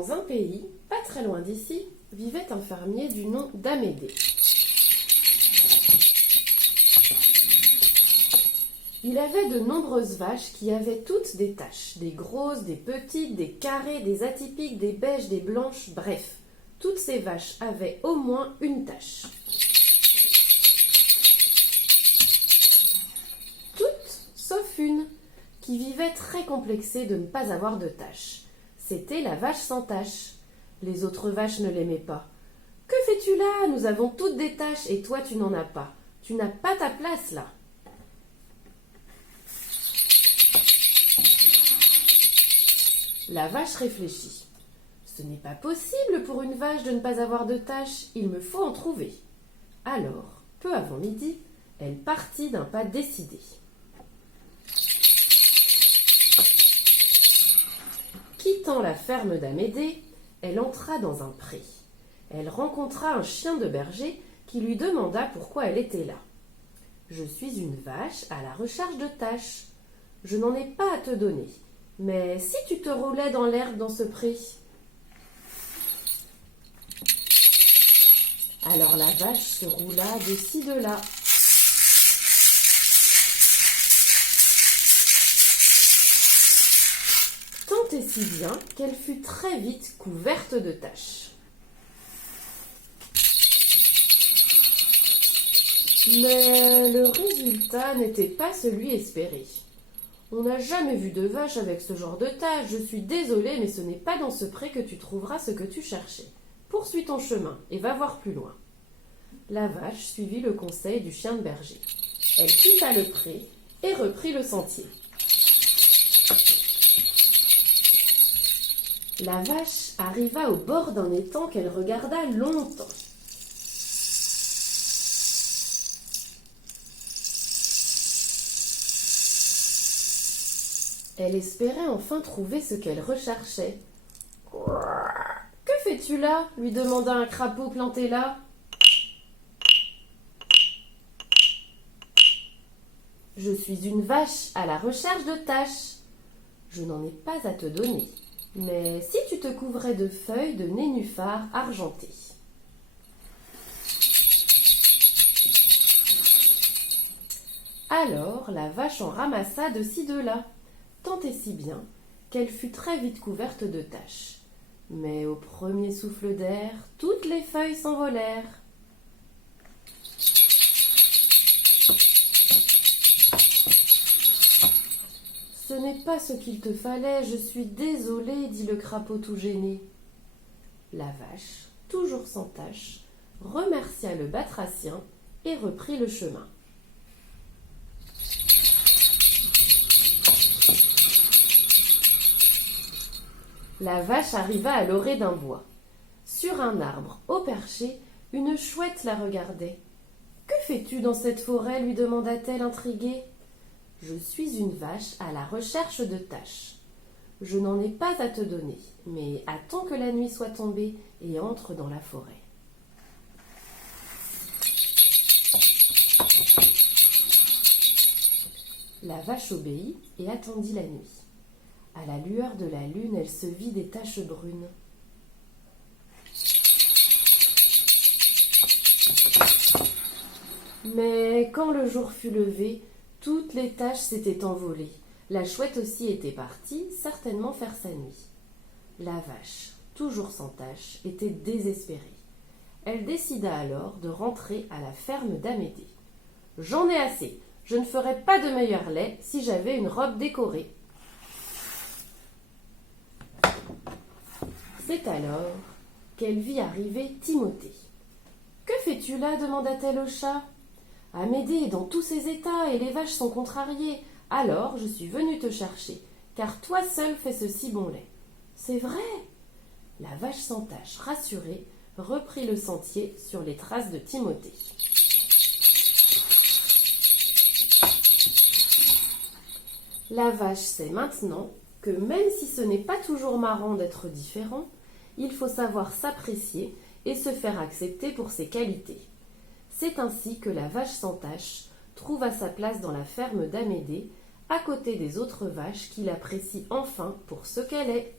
Dans un pays, pas très loin d'ici, vivait un fermier du nom d'Amédée. Il avait de nombreuses vaches qui avaient toutes des taches, des grosses, des petites, des carrées, des atypiques, des beiges, des blanches, bref, toutes ces vaches avaient au moins une tache. Toutes, sauf une, qui vivait très complexée de ne pas avoir de tache. C'était la vache sans tache. Les autres vaches ne l'aimaient pas. « Que fais-tu là? Nous avons toutes des taches et toi tu n'en as pas. Tu n'as pas ta place là. » La vache réfléchit. Ce n'est pas possible pour une vache de ne pas avoir de taches, il me faut en trouver. Alors, peu avant midi, elle partit d'un pas décidé. Quittant la ferme d'Amédée, elle entra dans un pré. Elle rencontra un chien de berger qui lui demanda pourquoi elle était là. « Je suis une vache à la recherche de taches. Je n'en ai pas à te donner. Mais si tu te roulais dans l'herbe dans ce pré ?» Alors la vache se roula de ci de là. Tant et si bien qu'elle fut très vite couverte de taches. Mais le résultat n'était pas celui espéré. On n'a jamais vu de vache avec ce genre de taches. Je suis désolée, mais ce n'est pas dans ce pré que tu trouveras ce que tu cherchais. Poursuis ton chemin et va voir plus loin. La vache suivit le conseil du chien de berger. Elle quitta le pré et reprit le sentier. La vache arriva au bord d'un étang qu'elle regarda longtemps. Elle espérait enfin trouver ce qu'elle recherchait. « Que fais-tu là ?» lui demanda un crapaud planté là. « Je suis une vache à la recherche de taches. Je n'en ai pas à te donner. Mais si tu te couvrais de feuilles de nénuphar argentées. » Alors la vache en ramassa de ci de là, tant et si bien qu'elle fut très vite couverte de taches. Mais au premier souffle d'air, toutes les feuilles s'envolèrent. « Ce n'est pas ce qu'il te fallait, je suis désolée, » dit le crapaud tout gêné. La vache, toujours sans tache, remercia le batracien et reprit le chemin. La vache arriva à l'orée d'un bois. Sur un arbre, au perché, une chouette la regardait. « Que fais-tu dans cette forêt ?» lui demanda-t-elle intriguée. « Je suis une vache à la recherche de taches. Je n'en ai pas à te donner, mais attends que la nuit soit tombée et entre dans la forêt. » La vache obéit et attendit la nuit. À la lueur de la lune, elle se vit des taches brunes. Mais quand le jour fut levé, toutes les taches s'étaient envolées. La chouette aussi était partie, certainement faire sa nuit. La vache, toujours sans taches, était désespérée. Elle décida alors de rentrer à la ferme d'Amédée. « J'en ai assez, je ne ferais pas de meilleur lait si j'avais une robe décorée. » C'est alors qu'elle vit arriver Timothée. « Que fais-tu là ?» demanda-t-elle au chat. « Amédée est dans tous ses états et les vaches sont contrariées. Alors je suis venue te chercher, car toi seul fais ce si bon lait. »« C'est vrai !» La vache sans tache, rassurée, reprit le sentier sur les traces de Timothée. La vache sait maintenant que même si ce n'est pas toujours marrant d'être différent, il faut savoir s'apprécier et se faire accepter pour ses qualités. C'est ainsi que la vache sans tache trouva sa place dans la ferme d'Amédée, à côté des autres vaches qui l'apprécient enfin pour ce qu'elle est.